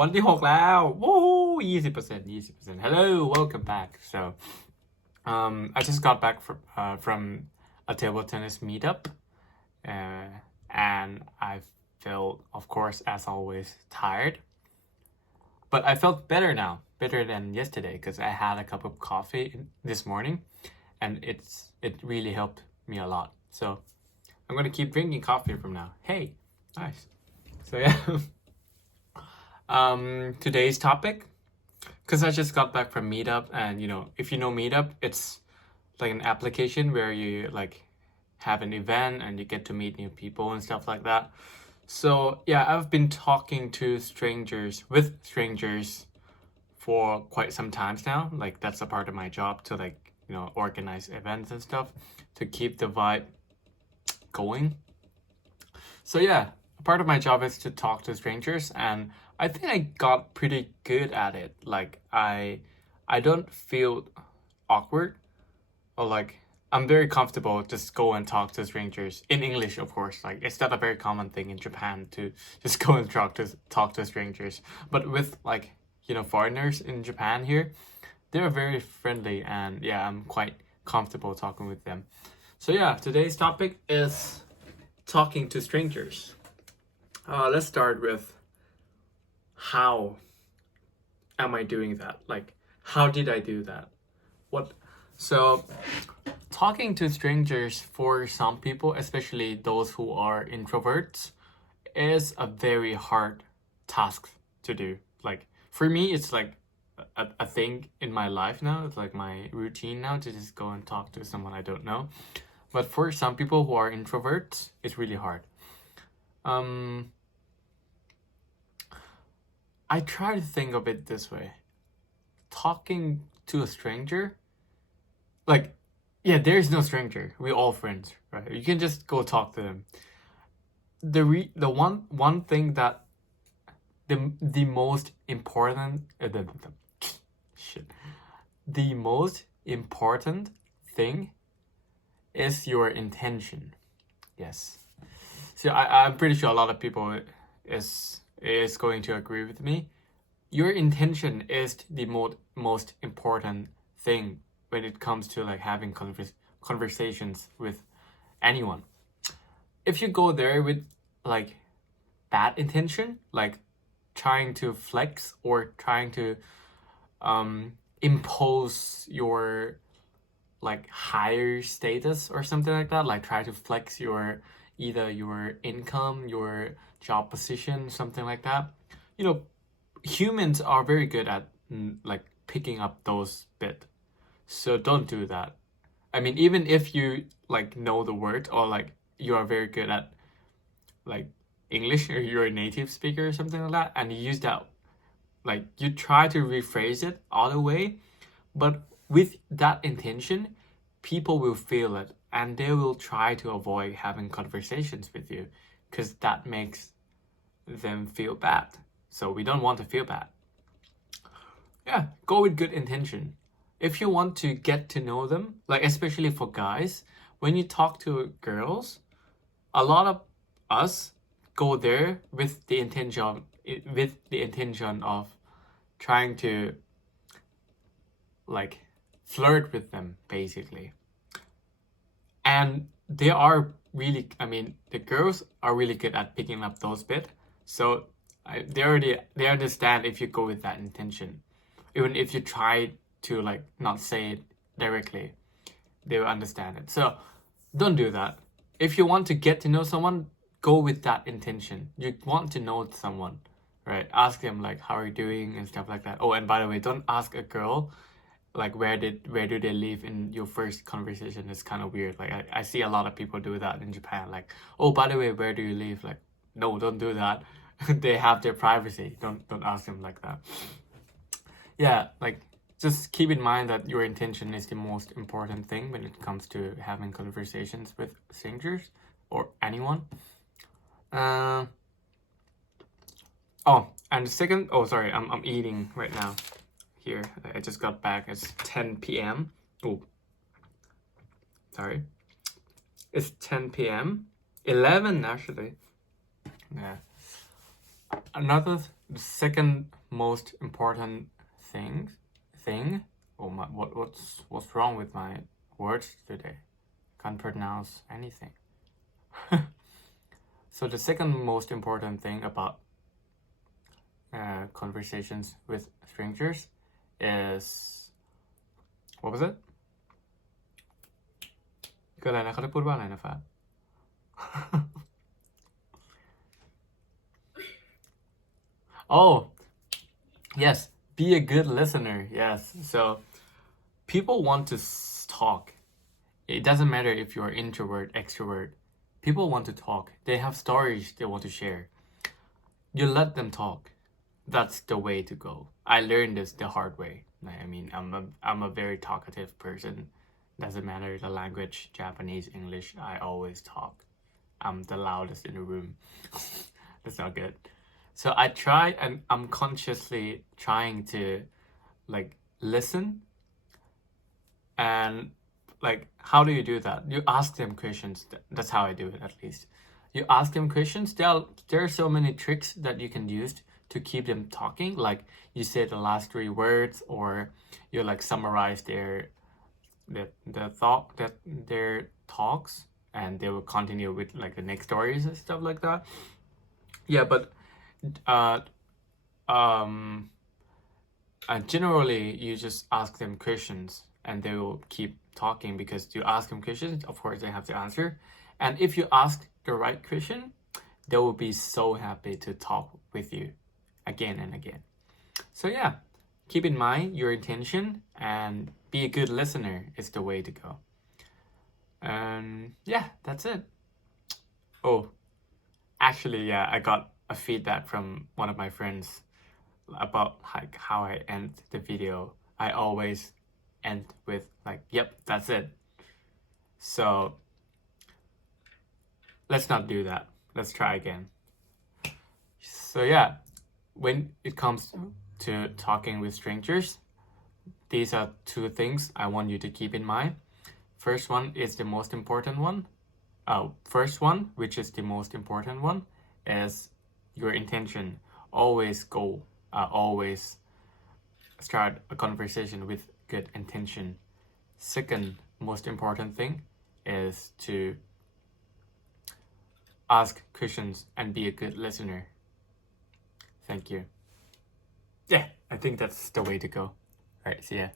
วันที่6แล้ววู้ฮู้20% Hello, welcome back. So, I just got back from a table tennis meetup, and I felt, of course, as always, tired. But I felt better now, better than yesterday, because I had a cup of coffee this morning, and it really helped me a lot. So, I'm gonna keep drinking coffee from now. Hey, nice. So yeah. Today's topic, because I just got back from Meetup, and if you know Meetup, it's like an application where you like have an event and you get to meet new people and stuff like that. So yeah, I've been talking to with strangers for quite some times now. Like that's a part of my job to organize events and stuff to keep the vibe going. So yeah, part of my job is to talk to strangers, and I think I got pretty good at it. Like I don't feel awkward, or like I'm very comfortable just go and talk to strangers in English, of course. Like it's not a very common thing in Japan to just go and talk to strangers. But with foreigners in Japan here, they're very friendly, and yeah, I'm quite comfortable talking with them. So yeah, today's topic is talking to strangers. Let's start with how am I doing that? Like, how did I do that? So talking to strangers for some people, especially those who are introverts, is a very hard task to do. Like, for me, it's like a thing in my life now. It's like my routine now to just go and talk to someone I don't know. But for some people who are introverts, it's really hard. I try to think of it this way. Talking to a stranger, like, yeah, there's no stranger. We're all friends, right? You can just go talk to them. The one thing that the most important the most important thing is your intention. Yes. So I'm pretty sure a lot of people is going to agree with me. Your intention is the most important thing when it comes to like having conversations with anyone. If you go there with like bad intention, like trying to flex or trying to impose your like higher status or something like that, like try to flex either your income, your job position, something like that. Humans are very good at like picking up those bit. So don't do that. I mean, even if you like know the word, or like you are very good at like English, or you're a native speaker or something like that, and you use that, like you try to rephrase it all the way, but with that intention, people will feel it and they will try to avoid having conversations with you because that makes them feel bad. So we don't want to feel bad. Yeah, go with good intention. If you want to get to know them, like especially for guys, when you talk to girls, a lot of us go there with the intention of trying to like flirt with them, basically. And they are really, I mean, the girls are really good at picking up those bits. So they understand if you go with that intention. Even if you try to like not say it directly, they will understand it. So don't do that. If you want to get to know someone, go with that intention. You want to know someone, right? Ask them like how are you doing and stuff like that. Oh, and by the way, don't ask a girl like where do they live in your first conversation. It's kind of weird. Like I see a lot of people do that in Japan. Like, oh, by the way, where do you live? Like, no, don't do that. They have their privacy. Don't ask them like that. Yeah, like just keep in mind that your intention is the most important thing when it comes to having conversations with strangers or anyone. Oh, and the second, oh sorry, I'm eating right now. Here, I just got back. It's 10 p.m. Oh, sorry. It's 10 p.m. 11 actually. Yeah. The second most important thing. Oh my, what's wrong with my words today? Can't pronounce anything. So the second most important thing about conversations with strangers is, what was it? คืออะไรนะเขาได้พูดว่าอะไรนะฟ้า Oh, yes, be a good listener. Yes, so people want to talk. It doesn't matter if you're introvert, extrovert. People want to talk. They have stories they want to share. You let them talk. That's the way to go. I learned this the hard way. I mean, I'm a very talkative person. Doesn't matter the language, Japanese, English, I always talk. I'm the loudest in the room. That's not good. So I try, and I'm consciously trying to like listen. And like, how do you do that? You ask them questions. That's how I do it, at least. You ask them questions. There are so many tricks that you can use to keep them talking. Like you say the last 3 words, or you like summarize their thought, that their talks, and they will continue with like the next stories and stuff like that. Yeah, but generally you just ask them questions and they will keep talking, because you ask them questions, of course they have to answer. And if you ask the right question, they will be so happy to talk with you again and again. So yeah, keep in mind your intention and be a good listener is the way to go. And yeah, that's it. Oh, actually, yeah, I got a feedback from one of my friends about like how I end the video. I always end with like, yep, that's it. So let's not do that. Let's try again. So yeah, when it comes to talking with strangers, these are 2 things I want you to keep in mind. First one is the most important one. First one, which is the most important one, is your intention. Always start a conversation with good intention. Second most important thing is to ask questions and be a good listener. Thank you. Yeah, I think that's the way to go. All right, see ya.